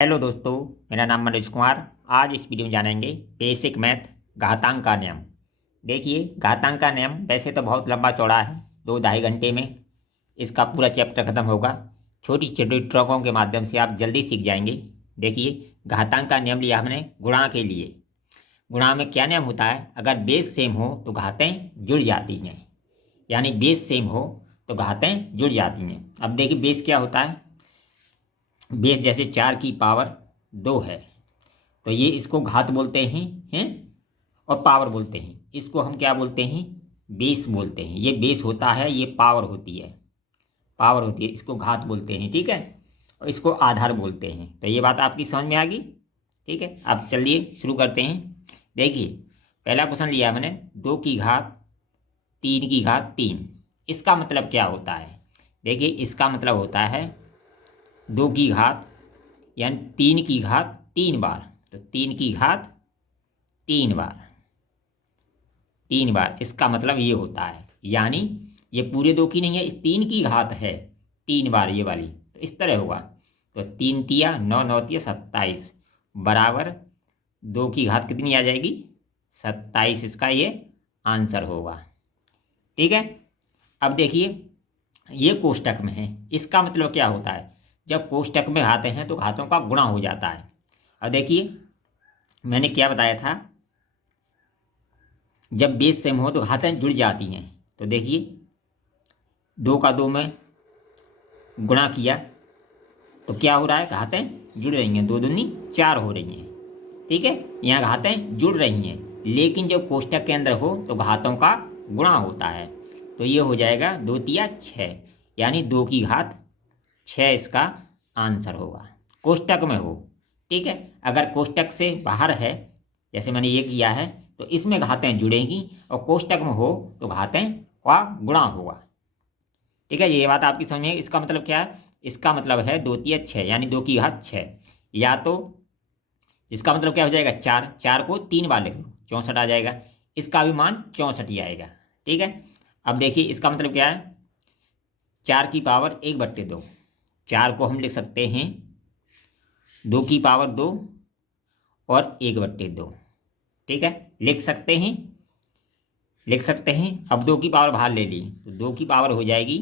Hello दोस्तों, मेरा नाम मनोज कुमार। आज इस वीडियो में जानेंगे बेसिक मैथ घातांक का नियम। देखिए, घातांक का नियम वैसे तो बहुत लंबा चौड़ा है, 2-2.5 घंटे में इसका पूरा चैप्टर खत्म होगा। छोटी छोटी ट्रिकों के माध्यम से आप जल्दी सीख जाएंगे। देखिए, घातांक का नियम लिया हमने गुणा के लिए। गुणा में क्या नियम होता है? अगर बेस सेम हो तो घातें जुड़ जाती हैं, यानी बेस सेम हो तो घातें जुड़ जाती हैं। अब देखिए, बेस क्या होता है? बेस जैसे 4 की पावर 2 है तो ये इसको घात बोलते हैं और पावर बोलते हैं। इसको हम क्या बोलते हैं? बेस बोलते हैं। ये बेस होता है, ये पावर होती है, इसको घात बोलते हैं, ठीक है। और इसको आधार बोलते हैं। तो ये बात आपकी समझ में आ गई, ठीक है। अब चलिए शुरू करते हैं। देखिए, पहला क्वेश्चन लिया मैंने, 2 की घात 3 की घात 3। इसका मतलब क्या होता है? देखिए, इसका मतलब होता है 2 की घात यानी 3 की घात 3 बार। तो 3 की घात 3 बार, 3 बार इसका मतलब ये होता है। यानी ये पूरे 2 की नहीं है, इस 3 की घात है 3 बार ये वाली। तो इस तरह होगा। तो 3 तिया 9 9 तिया 27 बराबर 2 की घात कितनी आ जाएगी? 27। इसका ये आंसर होगा, ठीक है। अब देखिए, ये कोष्टक में है। इसका मतलब क्या होता है? जब कोष्टक में आते हैं तो घातों का गुणा हो जाता है। अब देखिए, मैंने क्या बताया था, जब बेस सेम हो तो घातें जुड़ जाती हैं। तो देखिए, 2 का 2 में गुणा किया तो क्या हो रहा है? घातें जुड़ रही हैं, 2 दूनी 4 हो रही हैं, ठीक है। यहाँ घातें जुड़ रही हैं, लेकिन जब कोष्टक के अंदर हो तो घातों का गुणा होता है। तो ये हो जाएगा 2 तिया 6, यानी 2 की घात 6 इसका आंसर होगा, कोष्टक में हो, ठीक है। अगर कोष्टक से बाहर है, जैसे मैंने ये किया है, तो इसमें घातें जुड़ेंगी, और कोष्टक में हो तो घातें का गुणा होगा, ठीक है। ये बात आपकी समझ में। इसका मतलब क्या है? इसका मतलब है 2 तिया 6, यानी 2 की घात 6। या तो इसका मतलब क्या हो जाएगा? 4, 4 को 3 बार लिख लो, 64 आ जाएगा। इसका भी मान 64 ही आएगा, ठीक है। अब देखिए, इसका मतलब क्या है? 4 की पावर 1/2, 4 को हम लिख सकते हैं 2 की पावर 2 और 1/2, ठीक है। लिख सकते हैं। अब 2 की पावर बाहर ले ली तो 2 की पावर हो जाएगी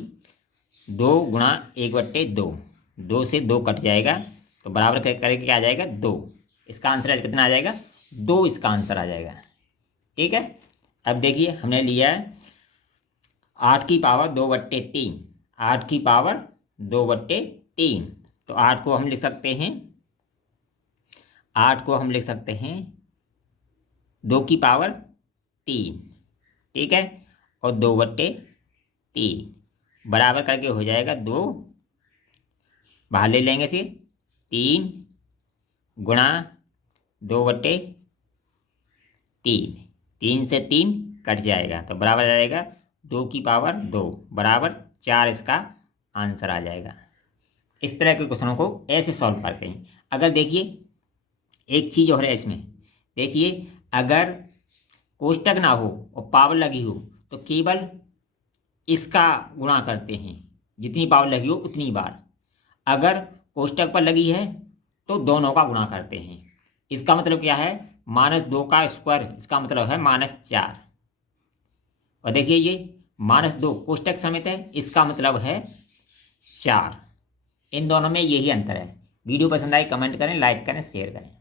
2 × 1/2। 2 से 2 कट जाएगा तो बराबर करके क्या आ जाएगा? 2। इसका आंसर कितना आ जाएगा? 2 इसका आंसर आ जाएगा, ठीक है। अब देखिए, हमने लिया है 8 की पावर 2/3। 8 की पावर 2/3, तो 8 को हम लिख सकते हैं 2 की पावर 3, ठीक है। और 2/3 बराबर करके हो जाएगा 2, बाहर ले लेंगे से 3 गुणा 2/3, 3 से 3 कट जाएगा तो बराबर आ जाएगा 2 की पावर 2 बराबर 4 इसका आंसर आ जाएगा। इस तरह के क्वेश्चनों को ऐसे सॉल्व करते हैं। अगर देखिए, एक चीज़ और है इसमें। देखिए, अगर कोष्टक ना हो और पावर लगी हो तो केवल इसका गुणा करते हैं, जितनी पावर लगी हो उतनी बार। अगर कोष्टक पर लगी है तो दोनों का गुणा करते हैं। इसका मतलब क्या है? -2 का स्क्वायर, इसका मतलब है -4। और देखिए, ये -2 कोष्टक समेत है, इसका मतलब है 4। इन दोनों में यही अंतर है। वीडियो पसंद आए कमेंट करें, लाइक करें, शेयर करें।